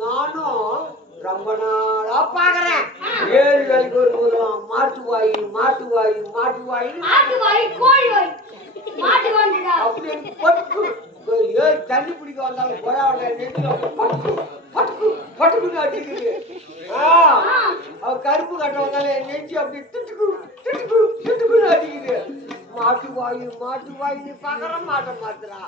நானும் ரொம்ப நாளா பாக்குறேன். ஏழு வேலைக்கு ஒரு மாட்டு வாய் மாட்டு வாய் மாட்டு வாய் மாட்டு வாய் கோழி வாய் மாட்டு வாய் அப்படி பட்டு தண்ணி பிடிக்க வந்தாலும் போயாவோட நெஞ்சில பட்டு பட்டு பட்டுக்குன்னு அடிக்குது. அவ கருப்பு கட்ட வந்தாலும் என் நெஞ்சு அப்படி திட்டுக்கு திட்டுக்கு திட்டுக்குன்னு அடிக்குது. மாட்டு வாய் நீ பாக்குற மாட்ட மாத்துறா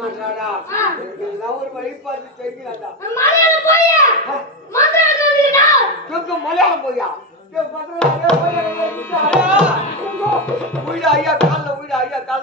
மாட்டாடா ஒரு வழி பார்த்து செய்யலாடா. மலையாளம் போயா ஐயா கால வீடு ஐயா கால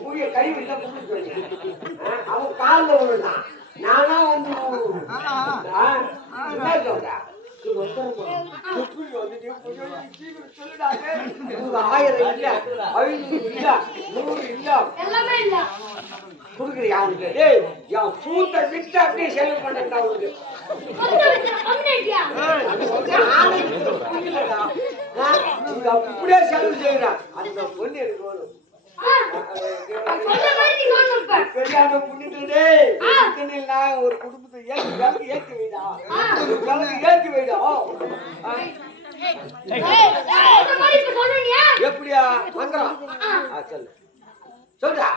புரிய கை விட அவன் காலில் விழுந்தான். நானா வந்து ஆயிரம் இல்ல 500 இல்ல 100 இல்ல குடுக்குறியா அவனுக்கு? என் சூத்த விட்டு அப்படியே செலவு பண்ணா அவனுக்கு அப்படியே செலவு செய்யறான். அந்த பொண்ணு எனக்கு வேணும். ஒரு குடும்பத்தை ஏற்றி வைடா ஏற்றி வைடா. எப்படியா வந்துடும் சொல்லு சொல்றா.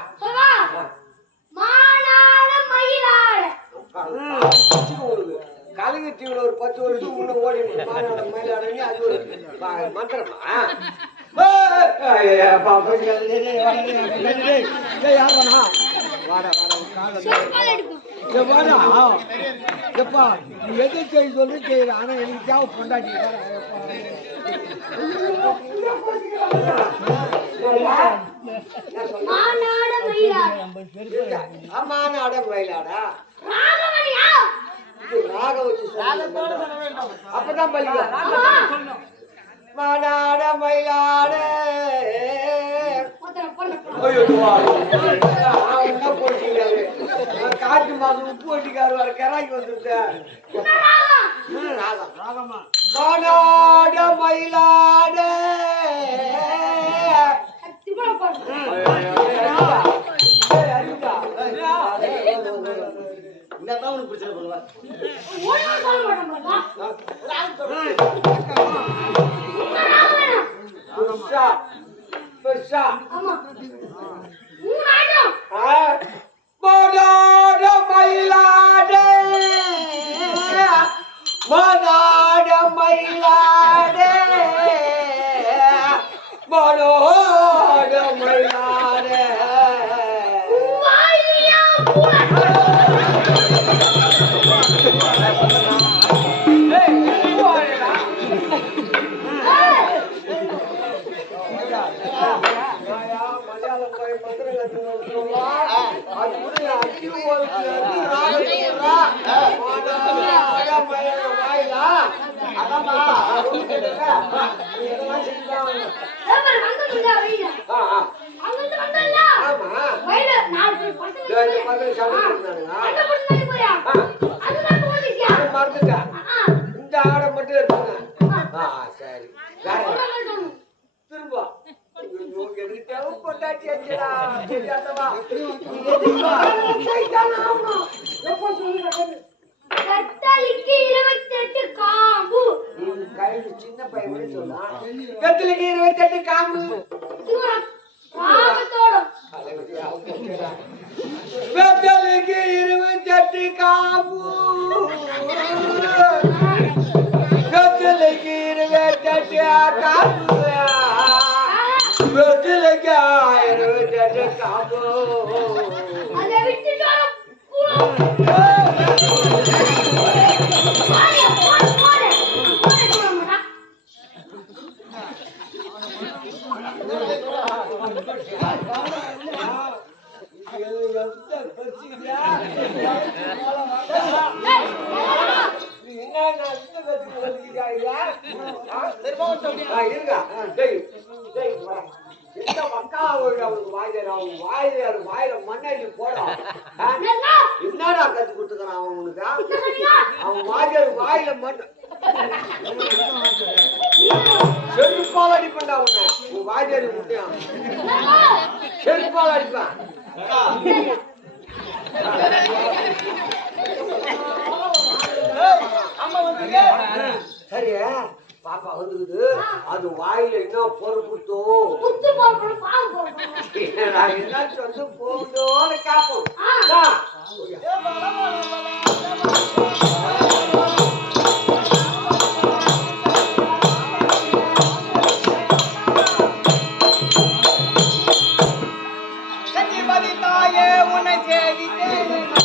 கலைஞர் ஒரு 10 வருஷம் முன்ன ஓடி மாநாடு மயிலாடனே அது ஒரு மந்திரமா? எப்பா நீ எது செய்ய சொல்லி செய்யற. ஆனா எனக்கு தேவை பொண்டாட்டி மாநாட மயிலாடா ராக வச்சு அப்பதான் பள்ளியா மாநாட மயிலாட காட்டு மாதம் உப்பு வட்டிக்காரு வர கராய்க்கு வந்துருக்கேன். மாநாட மயிலாட இந்த ஆடை மட்டும் எடுத்துங்க. சரி திரும்ப பொண்டாட்டி சின்ன பையன் சொன்னான். 28 காம்பு 28 காம்பு 28 காம்பு 28 காம்பு வாயில மண்ணி போடும் என்னடா கத்து கொடுத்துக்கிறான் அவன் உனக்கு அவன் வாயில மண் செருப்பால் அடிப்பா உன்னை உன் வாய்ஜாரி முட்டையான் செருப்பால் அடிப்பான் சரி பாப்பா வந்துக்குது அது வாயில என்ன பொறுப்புத்தோ நான் என்ன சொல்லு போகுதோன்னு காப்போம் தாயே உன்னை சேவித்தேன்